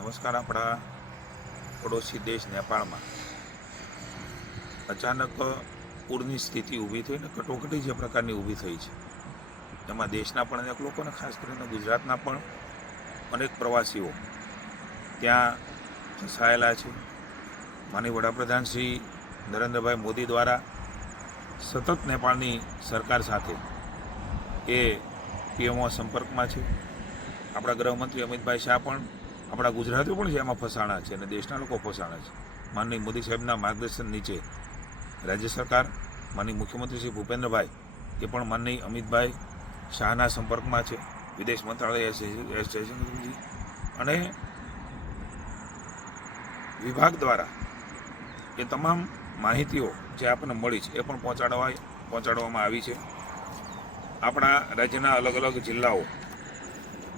નમસ્કાર. આપણા પડોશી દેશ નેપાળમાં અચાનક પૂરની સ્થિતિ ઊભી થઈ અને કટોકટી જે પ્રકારની ઊભી થઈ છે, એમાં દેશના પણ અનેક લોકોને, ખાસ કરીને ગુજરાતના પણ અનેક પ્રવાસીઓ ત્યાં ફસાયેલા છે. માનનીય વડાપ્રધાન શ્રી નરેન્દ્રભાઈ મોદી દ્વારા સતત નેપાળની સરકાર સાથે એ પીએમઓ સંપર્કમાં છે. આપણા ગૃહમંત્રી અમિતભાઈ શાહ પણ, આપણા ગુજરાતીઓ પણ છે એમાં ફસાણા છે અને દેશના લોકો ફસાણા છે. માનનીય મોદી સાહેબના માર્ગદર્શન નીચે રાજ્ય સરકાર, માનનીય મુખ્યમંત્રી શ્રી ભૂપેન્દ્રભાઈ એ પણ માનનીય અમિતભાઈ શાહના સંપર્કમાં છે. વિદેશ મંત્રાલય અને વિભાગ દ્વારા એ તમામ માહિતીઓ જે આપણને મળી છે એ પણ પહોંચાડવામાં આવી છે. આપણા રાજ્યના અલગ અલગ જિલ્લાઓ,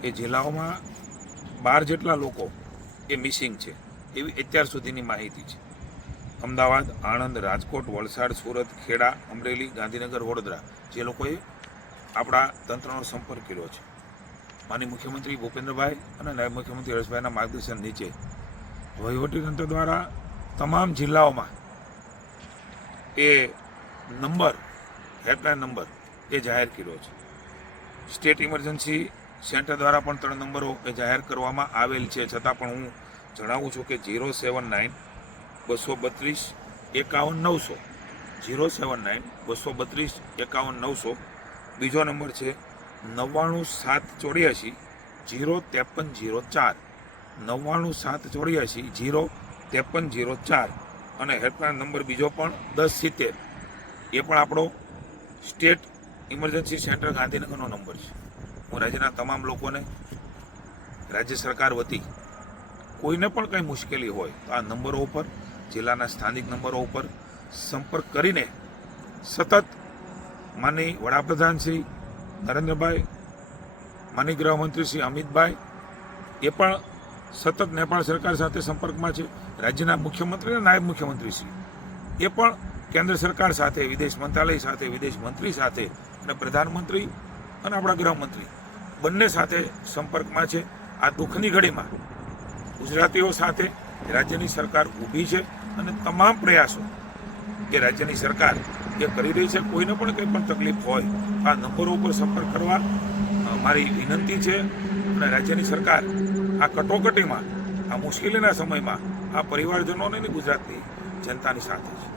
એ જિલ્લાઓમાં 12 જેટલા લોકો એ મિસિંગ છે એવી અત્યાર સુધીની માહિતી છે. અમદાવાદ, આણંદ, રાજકોટ, વલસાડ, સુરત, ખેડા, અમરેલી, ગાંધીનગર, વડોદરા જે લોકોએ આપણા તંત્રનો સંપર્ક કર્યો છે. માનનીય મુખ્યમંત્રી ભૂપેન્દ્રભાઈ અને નાયબ મુખ્યમંત્રી હર્ષભાઈના માર્ગદર્શન નીચે વહીવટીતંત્ર દ્વારા તમામ જિલ્લાઓમાં એ નંબર, હેલ્પલાઇન નંબર એ જાહેર કર્યો છે. સ્ટેટ ઇમરજન્સી સેન્ટર દ્વારા પણ 3 નંબરો એ જાહેર કરવામાં આવેલ છે. છતાં પણ હું જણાવું છું કે 079 232 51 900, 079 232 51 900. બીજો નંબર છે 99 784 05304, 99 784 05304. અને હેલ્પલાઇન નંબર બીજો પણ 1070, એ પણ આપણો સ્ટેટ ઇમરજન્સી સેન્ટર ગાંધીનગરનો નંબર છે. હું રાજ્યના તમામ લોકોને રાજ્ય સરકાર વતી કોઈને પણ કંઈ મુશ્કેલી હોય તો આ નંબરો ઉપર, જિલ્લાના સ્થાનિક નંબરો ઉપર સંપર્ક કરીને સતત માનનીય વડાપ્રધાન શ્રી નરેન્દ્રભાઈ, માનનીય ગૃહમંત્રી શ્રી અમિતભાઈ એ પણ સતત નેપાળ સરકાર સાથે સંપર્કમાં છે. રાજ્યના મુખ્યમંત્રી અને નાયબ મુખ્યમંત્રી શ્રી એ પણ કેન્દ્ર સરકાર સાથે, વિદેશ મંત્રાલય સાથે, વિદેશ મંત્રી સાથે અને પ્રધાનમંત્રી અને આપણા ગૃહમંત્રી બંને સાથે સંપર્કમાં છે. આ દુઃખની ઘડીમાં ગુજરાતીઓ સાથે રાજ્યની સરકાર ઊભી છે અને તમામ પ્રયાસો કે રાજ્યની સરકાર એ કરી રહી છે. કોઈને પણ કંઈ પણ તકલીફ હોય આ નંબરો ઉપર સંપર્ક કરવા મારી વિનંતી છે. અને રાજ્યની સરકાર આ કટોકટીમાં, આ મુશ્કેલીના સમયમાં આ પરિવારજનોને ગુજરાતની જનતાની સાથે છે.